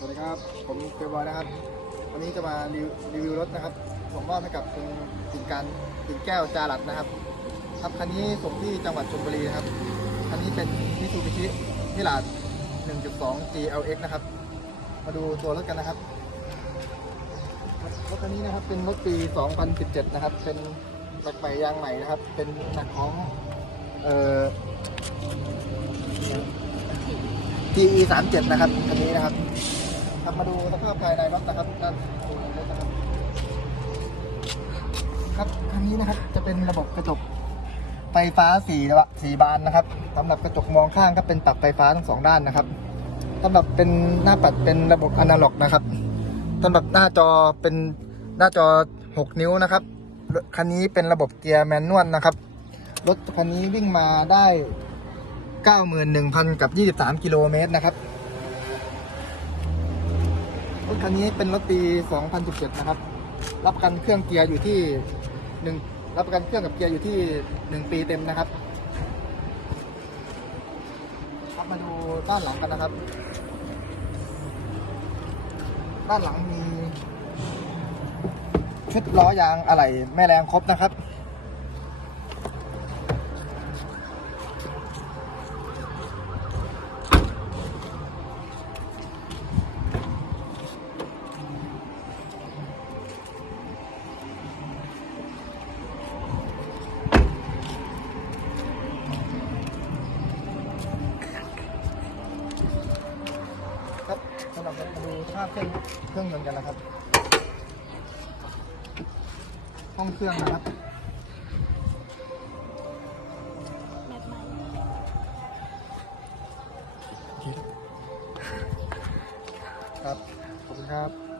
สวัสดีครับ ผมเกบอยนะครับ วันนี้จะมารีวิวรีวิวรถนะครับส่งมอบให้กับคุณกิ่งการกิ่งแก้วจารัดนะครับ ครับคันนี้ส่งที่จังหวัดชลบุรีนะครับ คันนี้เป็นมิซูบิชิมิลาด 1.2 GLX นะครับ มาดูตัวรถกันนะครับ รถคันนี้นะครับเป็นรถปี 2017 นะครับ เป็นแบกใหม่ยางใหม่นะครับ เป็นหนักของเอ่อ GE 37นะครับคันนี้นะครับ ครับมาดูสภาพภายในรถนะครับด้านดูในครับคันนี้นะครับจะเป็นระบบกระจกไฟฟ้าสี่ะสี่บานนะครับสำหรับกระจกมองข้างก็เป็นปรับไฟฟ้าทั้งสองด้านนะครับสำหรับเป็นหน้าปัดเป็นระบบอนาล็อกนะครับสำหรับหน้าจอเป็นหน้าจอ 6 นิ้วนะครับคันนี้เป็นระบบเกียร์แมนนวลนะครับรถคันนี้วิ่งมาได้ 91,000 กับ 23 กิโลเมตรนะครับ รถคันนี้เป็นรถปี 2017 นะครับ รับประกันเครื่องเกียร์อยู่ที่หนึ่งรับประกันเครื่องกับเกียร์อยู่ที่1ปีเต็มนะครับครับมาดูด้านหลังกันนะครับ ด้านหลังมีชุดล้อยางอะไหล่แม่แรงครบนะครับ ครับสำหรับเรามาดูสภาพเครื่องเครื่องยนต์กันนะครับ ห้องเครื่องนะครับครับ ขอบคุณครับ